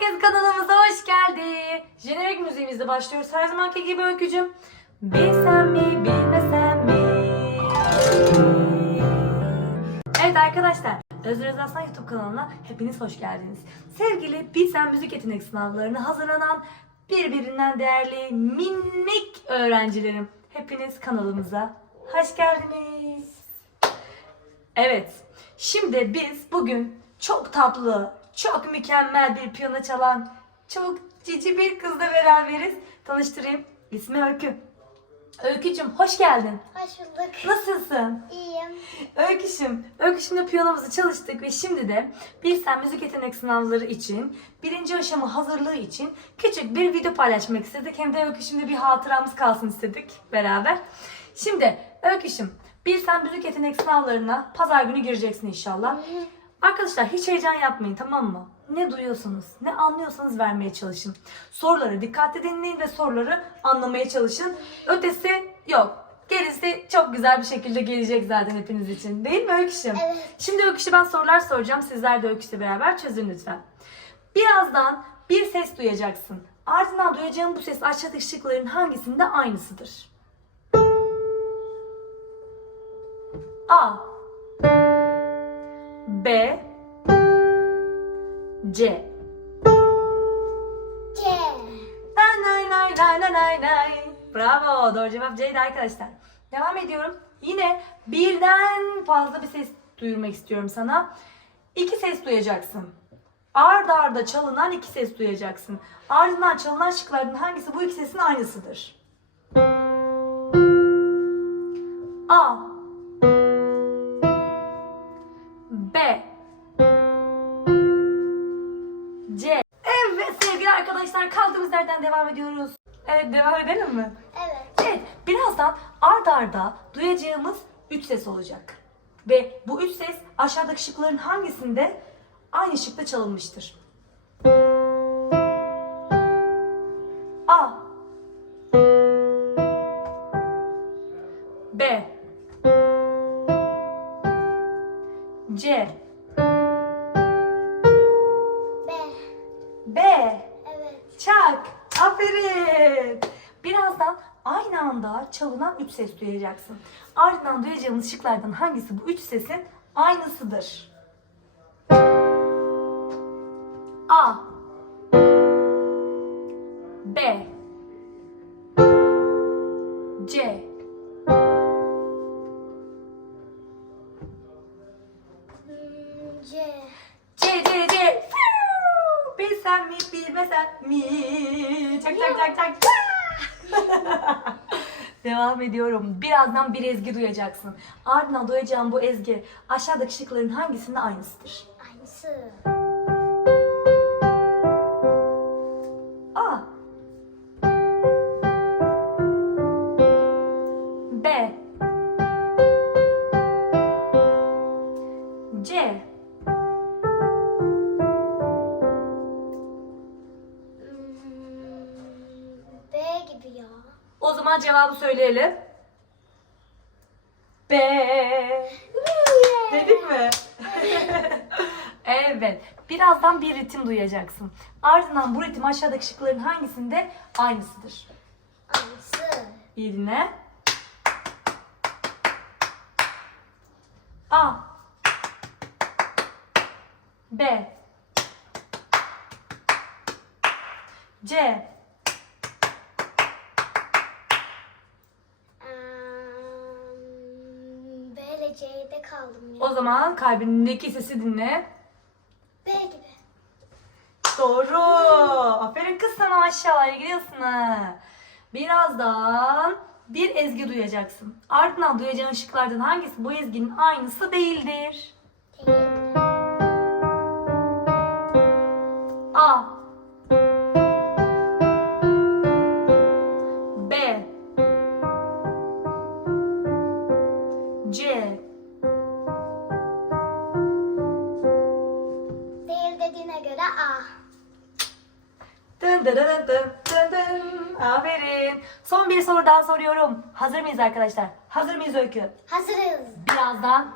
Herkes kanalımıza hoş geldi. Jenerik müziğimizle başlıyoruz. Her zamanki gibi öykücüm. Bilsem mi bilmesem mi? Evet arkadaşlar. Özür Aslan YouTube kanalına hepiniz hoş geldiniz. Sevgili Bilsem Müzik Yetenek sınavlarına hazırlanan birbirinden değerli minik öğrencilerim. Hepiniz kanalımıza hoş geldiniz. Evet. Şimdi biz bugün çok tatlı, çok mükemmel bir piyano çalan, çok cici bir kızla beraberiz. Tanıştırayım. İsmi Öykü. Öykücüm hoş geldin. Hoş bulduk. Nasılsın? İyiyim. Öyküşüm, Öyküşümle piyanomuzu çalıştık ve şimdi de Bilsen Müzik Yetenek Sınavları için birinci aşama hazırlığı için küçük bir video paylaşmak istedik. Hem de Öyküşümle bir hatıramız kalsın istedik beraber. Şimdi Öyküşüm, Bilsen Müzik Yetenek Sınavlarına pazar günü gireceksin inşallah. Arkadaşlar hiç heyecan yapmayın tamam mı? Ne duyuyorsanız, ne anlıyorsanız vermeye çalışın. Soruları dikkatli dinleyin ve soruları anlamaya çalışın. Ötesi yok. Gerisi çok güzel bir şekilde gelecek zaten hepiniz için. Değil mi Öyküşüm? Evet. Şimdi Öyküş'e ben sorular soracağım. Sizler de Öyküş'le beraber çözün lütfen. Birazdan bir ses duyacaksın. Ardından duyacağın bu ses aşağıdaki şıkların hangisinde aynısıdır? A B C C. Nay nay nay nay nay nay nay. Bravo. Doğru cevap C'ydi arkadaşlar. Devam ediyorum. Yine birden fazla bir ses duyurmak istiyorum sana. İki ses duyacaksın. Arda arda çalınan iki ses duyacaksın. Ardından çalınan şıklardan hangisi bu iki sesin aynısıdır? Devam ediyoruz. Evet devam edelim mi? Evet. Evet birazdan ard arda duyacağımız üç ses olacak. Ve bu üç ses aşağıdaki şıkların hangisinde aynı şıkta çalınmıştır? A B C B. B. Aferin. Birazdan aynı anda çalınan üç ses duyacaksın. Ardından duyacağımız şıklardan hangisi bu üç sesin aynısıdır? A B Bilsem mi bilmesem mi Çak çak çak çak Devam ediyorum. Birazdan bir ezgi duyacaksın. Ardından duyacağın bu ezgi aşağıdaki şıkların hangisinde aynısıdır? Aynısı. Zaman cevabı söyleyelim. B Dedik mi? evet. Birazdan bir ritim duyacaksın. Ardından bu ritim aşağıdaki şıkların hangisinde aynısıdır? Aynısı. İyi dinle. A B C C'de kaldım ya. O zaman kalbindeki sesi dinle. B gibi. Doğru. Aferin kız sana iyi gidiyorsun ha. Birazdan bir ezgi duyacaksın. Ardından duyacağın şıklardan hangisi bu ezginin aynısı değildir? Değil. A göre A. Dın dın dın dın dın dın. Aferin. Son bir soru daha soruyorum. Hazır mıyız arkadaşlar? Hazır mıyız Öykü? Hazırız. Birazdan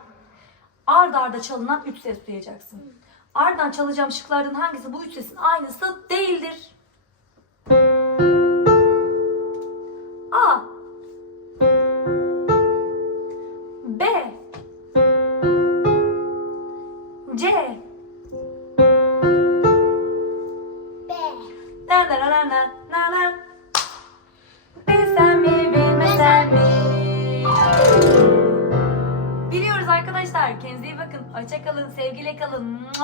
ard arda çalınan üç ses duyacaksın. Ardından çalacağım şıklardan hangisi bu üç sesin aynısı değildir? Na na na na. Bilsem mi bilmesem mi? Biliyoruz arkadaşlar. Kendinize iyi bakın. Hoşça kalın. Sevgiyle kalın.